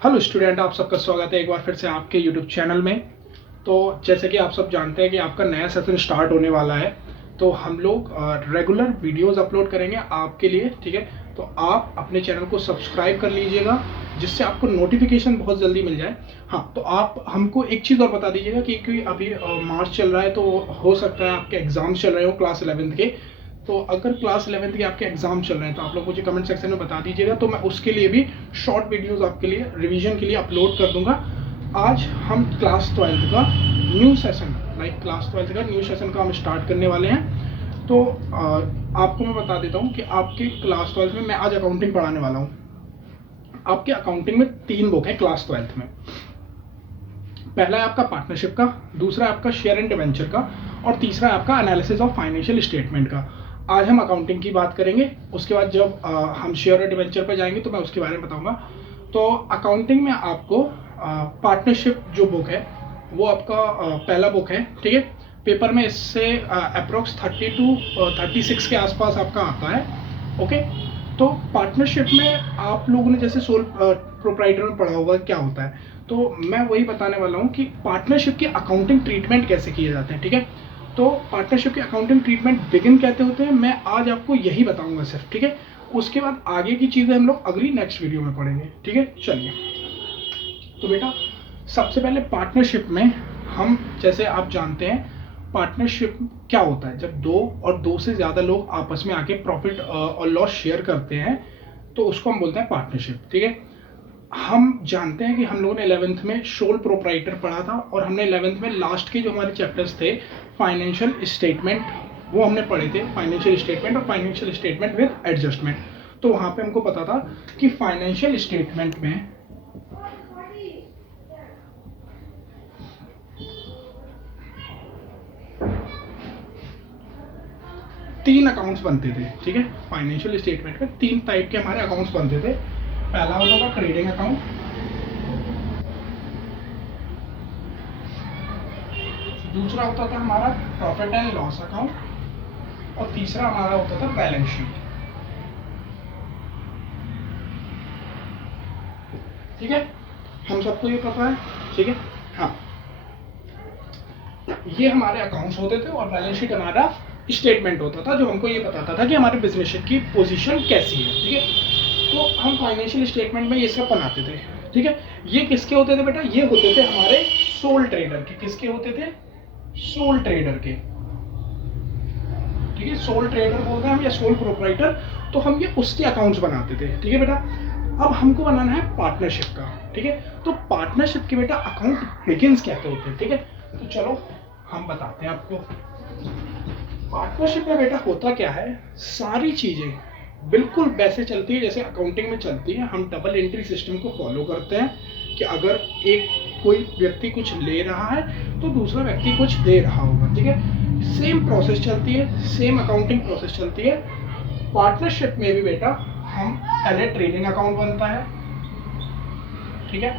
Hello student, आप सबका स्वागत है एक बार फिर से आपके यूट्यूब चैनल में। तो जैसे कि आप सब जानते हैं कि आपका नया सेशन स्टार्ट होने वाला है, तो हम लोग रेगुलर वीडियोस अपलोड करेंगे आपके लिए, ठीक है। तो आप अपने चैनल को सब्सक्राइब कर लीजिएगा जिससे आपको नोटिफिकेशन बहुत जल्दी मिल जाए। हाँ, तो आप हमको एक चीज़ और बता दीजिएगा कि अभी मार्च चल रहा है, तो हो सकता है आपके एग्जाम्स चल रहे हो क्लास 11th के। तो अगर क्लास 11th के आपके एग्जाम चल रहे हैं तो आप लोग मुझे कमेंट सेक्शन में बता दीजिएगा, तो मैं उसके लिए भी शॉर्ट वीडियोस आपके लिए रिवीजन के लिए अपलोड कर दूंगा। आज हम क्लास 12th का न्यू सेशन का हम स्टार्ट करने वाले हैं। तो आपको मैं बता देता हूँ कि आपके क्लास 12th में मैं आज अकाउंटिंग पढ़ाने वाला हूँ। आपके अकाउंटिंग में 3 बुक है क्लास 12th में। पहला है आपका पार्टनरशिप का, दूसरा है आपका शेयर एंड डिवेंचर का, और तीसरा है आपका एनालिसिस ऑफ फाइनेंशियल स्टेटमेंट का। आज हम अकाउंटिंग की बात करेंगे, उसके बाद जब हम शेयर और डिवेंचर पर जाएंगे तो मैं उसके बारे में बताऊंगा। तो अकाउंटिंग में आपको पार्टनरशिप जो बुक है वो आपका पहला बुक है, ठीक है। पेपर में इससे अप्रोक्स 30 टू 36 के आसपास आपका आता है, ओके। तो पार्टनरशिप में आप लोगों ने जैसे सोल प्रोप्राइटर में पढ़ा होगा क्या होता है, तो मैं वही बताने वाला हूँ कि पार्टनरशिप के अकाउंटिंग ट्रीटमेंट कैसे किए जाते हैं, ठीक है। तो पार्टनरशिप के अकाउंटिंग ट्रीटमेंट बिगिन कहते होते हैं, मैं आज आपको यही बताऊंगा सिर्फ, ठीक है। उसके बाद आगे की चीज़ें हम लोग अगली नेक्स्ट वीडियो में पढ़ेंगे, ठीक है। चलिए, तो बेटा सबसे पहले पार्टनरशिप में हम, जैसे आप जानते हैं पार्टनरशिप क्या होता है, जब दो से ज़्यादा लोग आपस में आके प्रॉफिट और लॉस शेयर करते हैं तो उसको हम बोलते हैं पार्टनरशिप, ठीक है। हम जानते हैं कि हम लोगों ने 11th में सोल प्रोप्राइटर पढ़ा था, और हमने 11th में लास्ट के जो हमारे चैप्टर्स थे फाइनेंशियल स्टेटमेंट, वो हमने पढ़े थे, फाइनेंशियल स्टेटमेंट और फाइनेंशियल स्टेटमेंट विद एडजस्टमेंट। तो वहाँ पे हमको पता था कि फाइनेंशियल स्टेटमेंट में तीन अकाउंट्स बनते थे, ठीक है। फाइनेंशियल स्टेटमेंट में 3 टाइप के हमारे अकाउंट्स बनते थे। पहला होता था ट्रेडिंग अकाउंट, दूसरा होता था हमारा प्रॉफिट एंड लॉस अकाउंट, और तीसरा हमारा होता था बैलेंस शीट, ठीक है। हम सबको ये पता है, ठीक है। हाँ, ये हमारे अकाउंट्स होते थे और बैलेंस शीट हमारा स्टेटमेंट होता था, जो हमको ये बताता था कि हमारे बिजनेस की पोजीशन कैसी है, ठीक है। तो हम फाइनेंशियल स्टेटमेंट में ये सब बनाते थे, ठीक है। ये किसके होते थे बेटा? ये होते थे हमारे सोल ट्रेडर के। किसके होते थे? सोल ट्रेडर के, ठीक है। सोल ट्रेडर बोलते हैं हम, या सोल प्रोप्राइटर, तो हम ये उसके अकाउंट्स बनाते थे, ठीक है बेटा। अब हमको बनाना है पार्टनरशिप का, ठीक है। तो पार्टनरशिप के बेटा अकाउंट बिगिंस कहते होते हैं, ठीक है। तो चलो हम बताते हैं आपको। पार्टनरशिप में बेटा होता क्या है, सारी चीजें बिल्कुल वैसे चलती है जैसे अकाउंटिंग में चलती है। हम डबल एंट्री सिस्टम को फॉलो करते हैं कि अगर एक कोई व्यक्ति कुछ ले रहा है तो दूसरा व्यक्ति कुछ दे रहा होगा, ठीक है। सेम प्रोसेस चलती है, सेम अकाउंटिंग प्रोसेस चलती है। पार्टनरशिप में भी बेटा हम पहले ट्रेडिंग अकाउंट बनता है, ठीक है।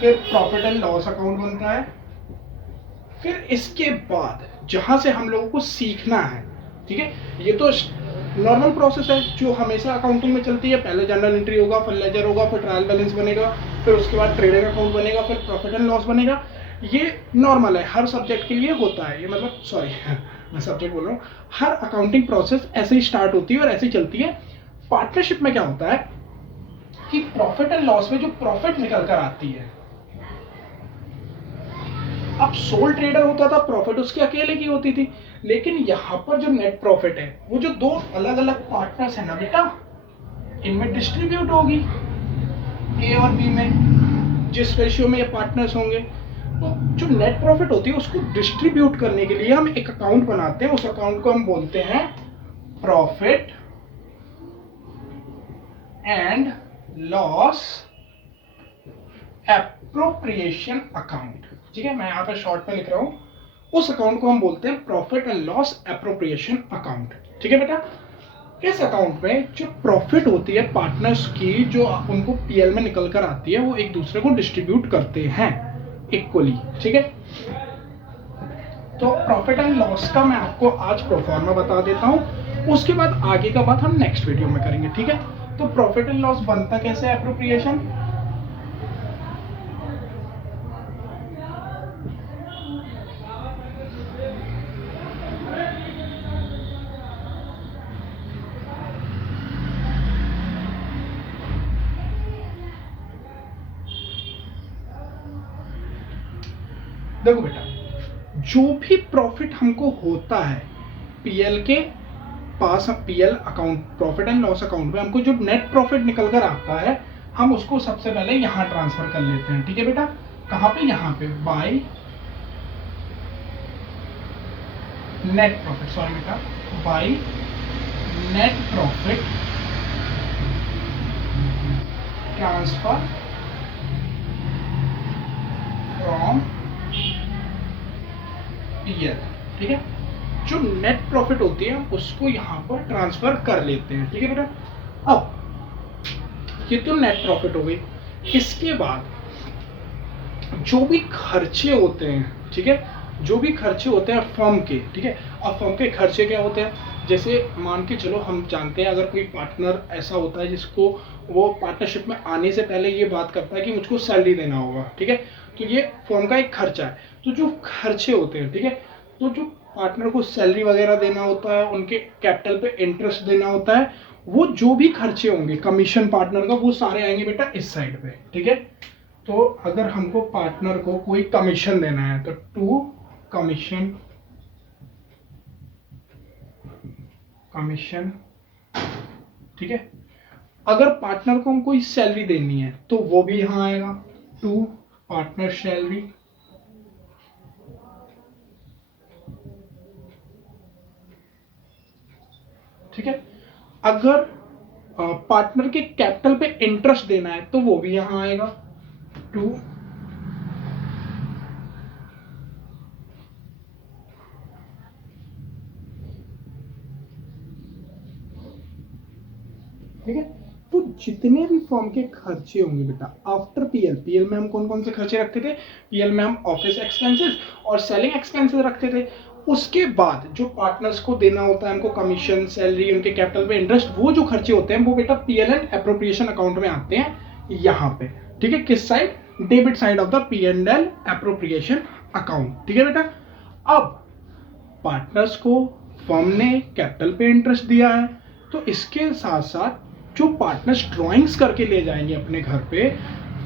फिर प्रॉफिट एंड लॉस अकाउंट बनता है। फिर इसके बाद जहां से हम लोगों को सीखना है, ठीक है, ये तो नॉर्मल प्रोसेस है जो हमेशा अकाउंटिंग में चलती है। पहले जनरल एंट्री होगा, फिर लेजर होगा, फिर ट्रायल बैलेंस बनेगा, फिर उसके बाद ट्रेडिंग अकाउंट बनेगा, फिर प्रॉफिट एंड लॉस बनेगा। ये नॉर्मल है, हर सब्जेक्ट के लिए होता है ये, मतलब सॉरी मैं सब्जेक्ट बोल रहा हूँ। हर अकाउंटिंग प्रोसेस ऐसे ही स्टार्ट होती है और ऐसे ही चलती है। पार्टनरशिप में क्या होता है कि प्रॉफिट एंड लॉस में जो प्रॉफिट निकल कर आती है, अब सोल ट्रेडर होता था, प्रॉफिट उसके अकेले की होती थी, लेकिन यहां पर जो नेट प्रॉफिट है वो जो दो अलग अलग पार्टनर्स है ना बेटा, इनमें डिस्ट्रीब्यूट होगी ए और बी में, जिस रेशियो में ये पार्टनर्स होंगे। तो जो नेट प्रॉफिट होती है उसको डिस्ट्रीब्यूट करने के लिए हम एक अकाउंट बनाते हैं। उस अकाउंट को हम बोलते हैं profit and loss appropriation account, ठीक है। मैं यहाँ पे शॉर्ट में लिख रहा हूँ। उस अकाउंट को हम बोलते हैं profit and loss appropriation account, ठीक है बेटा। इस अकाउंट में जो प्रॉफिट होती है पार्टनर्स की, जो उनको पीएल में निकल कर आती है, वो एक दूसरे को डिस्ट्रीब्यूट करते हैं इक्वली, ठीक है। तो प्रॉफिट एंड लॉस का मैं आपको आज प्रोफॉर्मा बता देता हूँ, उसके बाद आगे का बात हम नेक्स्ट वीडियो में करेंगे, ठीक है। तो प्रॉफिट एंड लॉस बनता कैसे है एप्रोप्रिएशन? देखो बेटा, जो भी प्रॉफिट हमको होता है पीएल के पास, PL account, profit and loss account में हमको जो नेट प्रॉफिट निकल कर आता है, हम उसको सबसे पहले यहां ट्रांसफर कर लेते हैं। ठीक है बेटा, कहां पे? यहां पे बाय नेट प्रॉफिट, सॉरी बेटा, by net profit transfer from PL. ठीक है, जो नेट प्रॉफिट होती है उसको यहां पर ट्रांसफर कर लेते हैं। ठीक है बेटा, अब ये तो नेट प्रॉफिट हो गई। इसके बाद जो भी खर्चे होते हैं, ठीक है, जो भी खर्चे होते हैं फर्म के, ठीक है, अब फर्म के खर्चे क्या होते हैं? जैसे मान के चलो, हम जानते हैं अगर कोई पार्टनर ऐसा होता है जिसको वो पार्टनरशिप में आने से पहले ये बात करता है कि मुझको सैलरी देना होगा, ठीक है, तो ये फर्म का एक खर्चा है। तो जो खर्चे होते हैं, ठीक है, तो जो पार्टनर को सैलरी वगैरह देना होता है, उनके कैपिटल पे इंटरेस्ट देना होता है, वो जो भी खर्चे होंगे कमीशन पार्टनर का, वो सारे आएंगे बेटा इस साइड पे। ठीक है, तो अगर हमको पार्टनर को कोई कमीशन देना है तो टू कमीशन कमीशन, ठीक है, अगर पार्टनर को हम कोई सैलरी देनी है तो वो भी यहां आएगा, टू पार्टनर सैलरी। ठीक है, अगर पार्टनर के कैपिटल पे इंटरेस्ट देना है तो वो भी यहां आएगा, टू ठीक है। तो जितने भी फर्म के खर्चे होंगे बेटा आफ्टर पीएल, पीएल में हम कौन कौन से खर्चे रखते थे? पीएल में हम ऑफिस एक्सपेंसेस और सेलिंग एक्सपेंसेस रखते थे। उसके बाद जो पार्टनर्स को देना होता है हमको कमीशन, सैलरी, उनके कैपिटल पे इंटरेस्ट, वो जो खर्चे होते हैं वो बेटा पीएल एंड एप्रोप्रिएशन अकाउंट में आते हैं यहाँ पे। ठीक है, किस side? Debit side of the P and L appropriation account. ठीक है बेटा, अब पार्टनर्स को फर्म ने कैपिटल पे इंटरेस्ट दिया है, तो इसके साथ साथ जो पार्टनर्स ड्राइंग्स करके ले जाएंगे अपने घर पे,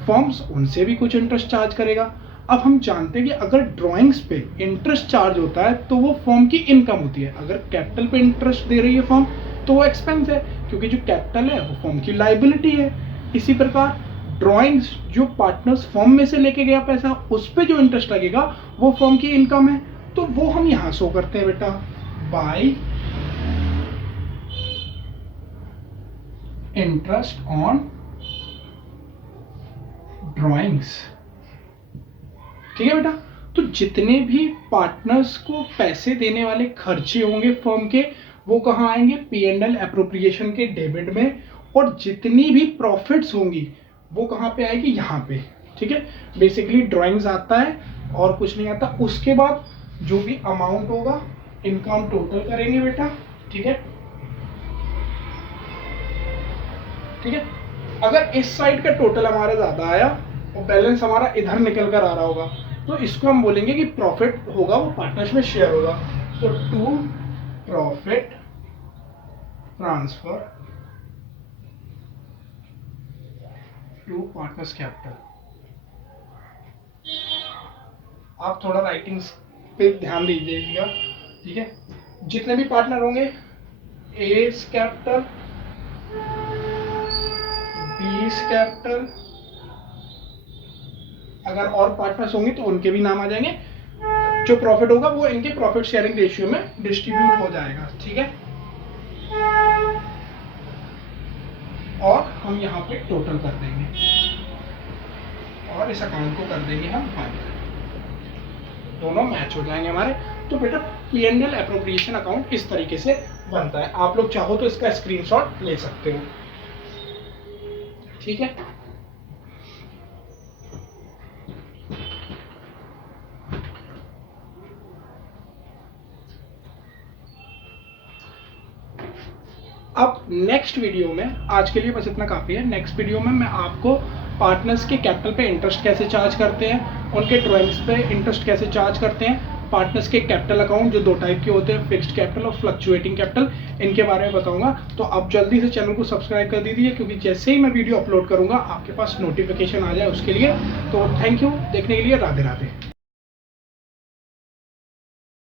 फर्म्स उनसे भी कुछ इंटरेस्ट चार्ज करेगा। अब हम जानते हैं कि अगर ड्राइंग्स पे इंटरेस्ट चार्ज होता है तो वो फर्म की इनकम होती है, अगर कैपिटल पे इंटरेस्ट दे रही है फर्म तो वो एक्सपेंस है, क्योंकि जो कैपिटल है वो फर्म की लाइबिलिटी है। इसी प्रकार ड्राइंग्स, जो पार्टनर्स फर्म में से लेके गया पैसा, उस पर जो इंटरेस्ट लगेगा वो फर्म की इनकम है, तो वो हम यहां शो करते हैं बेटा बाय इंटरेस्ट ऑन ड्राइंग्स। ठीक है बेटा, तो जितने भी पार्टनर्स को पैसे देने वाले खर्चे होंगे फर्म के, वो कहां आएंगे? पी एंड एल एप्रोप्रिएशन के डेबिट में, और जितनी भी प्रॉफिट्स होंगी वो कहां पे आएगी? यहां पे। ठीक है, बेसिकली ड्राइंग्स आता है और कुछ नहीं आता। उसके बाद जो भी अमाउंट होगा इनकम टोटल करेंगे बेटा। ठीक है, ठीक है, अगर इस साइड का टोटल हमारा ज्यादा आया और बैलेंस हमारा इधर निकल कर आ रहा होगा तो इसको हम बोलेंगे कि प्रॉफिट होगा वो पार्टनर्स में शेयर होगा। तो to profit transfer to partners capital. आप थोड़ा राइटिंग्स पे ध्यान दीजिएगा। ठीक है, जितने भी पार्टनर होंगे, एस कैपिटल, बीस कैपिटल, अगर और पार्टनर्स होंगे तो उनके भी नाम आ जाएंगे। जो प्रॉफिट होगा वो इनके प्रॉफिट शेयरिंग रेशियो में डिस्ट्रीब्यूट हो जाएगा। ठीक है, और हम यहाँ पे टोटल कर देंगे और इस अकाउंट को कर देंगे हम बंद, दोनों मैच हो जाएंगे हमारे। तो बेटा P and L appropriation account इस तरीके से बनता है। आप लोग चाहो तो इसका स्क्रीनशॉट ले सकते हो। ठीक है, अब नेक्स्ट वीडियो में, आज के लिए बस इतना काफ़ी है, नेक्स्ट वीडियो में मैं आपको पार्टनर्स के कैपिटल पे इंटरेस्ट कैसे चार्ज करते हैं, उनके ड्राइंग्स पे इंटरेस्ट कैसे चार्ज करते हैं, पार्टनर्स के कैपिटल अकाउंट जो 2 टाइप के होते हैं, फिक्स्ड कैपिटल और फ्लक्चुएटिंग कैपिटल, इनके बारे में बताऊंगा। तो आप जल्दी से चैनल को सब्सक्राइब कर दीजिए, क्योंकि जैसे ही मैं वीडियो अपलोड करूंगा आपके पास नोटिफिकेशन आ जाए उसके लिए। तो थैंक यू देखने के लिए, राधे राधे।